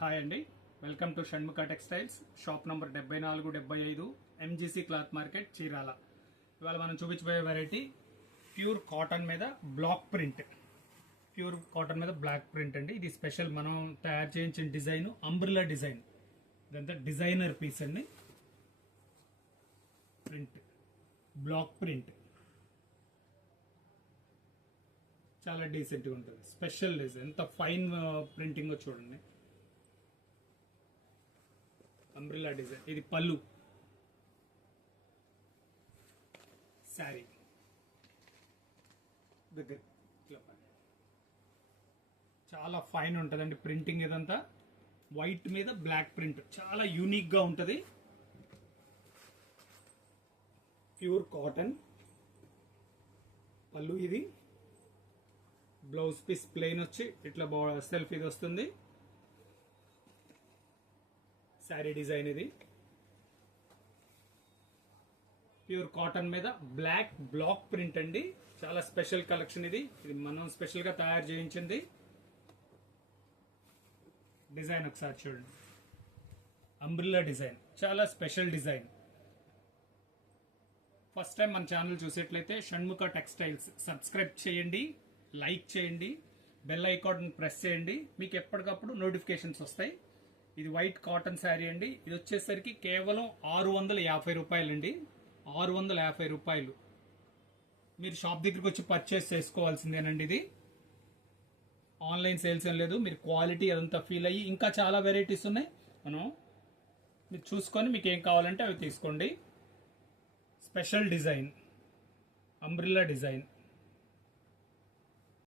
Hi అండి, welcome to Shanmukha textiles. Shop number 7475 MGC cloth market, Chirala. ఇవాళ మనం చూపించబోయే వెరైటీ ప్యూర్ కాటన్ మీద బ్లాక్ ప్రింట్. ప్యూర్ కాటన్ మీద బ్లాక్ ప్రింట్ అండి. ఇది స్పెషల్ మనం తయారు చేయించిన డిజైన్ అంబ్రెల్లా డిజైన్. ఇదంతా డిజైనర్ పీస్ అండి. ప్రింట్ బ్లాక్ ప్రింట్ చాలా డీసెంట్గా ఉంటుంది. స్పెషల్ డిజైన్, ఎంత ఫైన్ ప్రింటింగ్ చూడండి. Umbrella design. ఇది పళ్ళు, శారీ దగ్గర చాలా ఫైన్ ఉంటుందండి ప్రింటింగ్. ఇదంతా వైట్ మీద బ్లాక్ ప్రింట్, చాలా యూనిక్ గా ఉంటుంది. ప్యూర్ కాటన్ పళ్ళు. ఇది బ్లౌజ్ పీస్ ప్లెయిన్ వచ్చి ఇట్లా సెల్ఫ్ ఇది వస్తుంది. శారీ డిజైన్. ఇది ప్యూర్ కాటన్ మీద బ్లాక్ బ్లాక్ ప్రింట్ అండి. చాలా స్పెషల్ కలెక్షన్ ఇది. ఇది మనం స్పెషల్ గా తయారు చేయించింది. డిజైన్ ఒకసారి చూడండి. అంబ్రెల్లా డిజైన్, చాలా స్పెషల్ డిజైన్. ఫస్ట్ టైం మన ఛానల్ చూసేట్లయితే షణ్ముఖ టెక్స్టైల్స్ సబ్స్క్రైబ్ చేయండి, లైక్ చేయండి, బెల్ ఐకాన్ ప్రెస్ చేయండి. మీకు ఎప్పటికప్పుడు నోటిఫికేషన్స్ వస్తాయి. ఇది వైట్ కాటన్ శారీ అండి. ఇది వచ్చేసరికి కేవలం 650 రూపాయలు అండి. 650 రూపాయలు. మీరు షాప్ దగ్గరికి వచ్చి పర్చేస్ చేసుకోవాల్సిందేనండి. ఇది ఆన్లైన్ సేల్స్ ఏం లేదు. మీరు క్వాలిటీ అదంతా ఫీల్ అయ్యి, ఇంకా చాలా వెరైటీస్ ఉన్నాయి. మీరు చూసుకొని మీకు ఏం కావాలంటే అవి తీసుకోండి. Special design, umbrella design.